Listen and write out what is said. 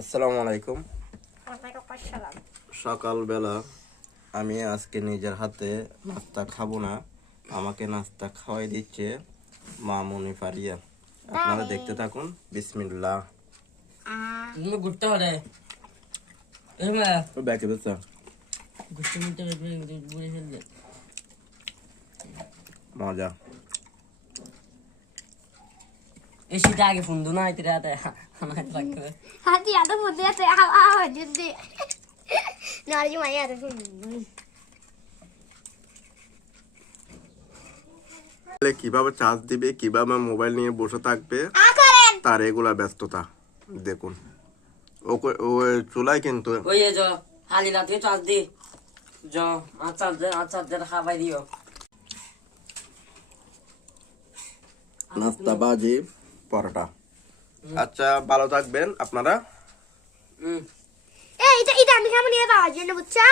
আসসালামু আলাইকুম। ওয়ালাইকুম আসসালাম। সকালবেলা আমি আজকে নিজের হাতে নাস্তা খাবো না, আমাকে নাস্তা খাওয়াই দিচ্ছে মা মনিফারিয়া। আপনারা দেখতে থাকুন। বিসমিল্লাহ। তুমি ঘুরতে হবে ব্যাকে বেসা ঘুরতে ঘুরতে ঘুরে ফেলবে মজা। এই শীতে আগে ফোন দু না হইতে রাতে আমার লাগবে Hati ada pun dia teh ah jadi. Nari cuma ya ada pun. কিভাবে চার্জ দিবে, কিভাবে মোবাইল নিয়ে বসে থাকবে, Akaran. তার এগুলা ব্যস্ততা দেখুন। ও চুলায় কিন্তু ওই যে যো হালি রাতে চার্জ দি যো আচার খাবাই দিও নাস্তা বাজি পরোটা। আচ্ছা, ভালো থাকবেন আপনারা। Eh, itu kami kamu dia bawa jenis buca.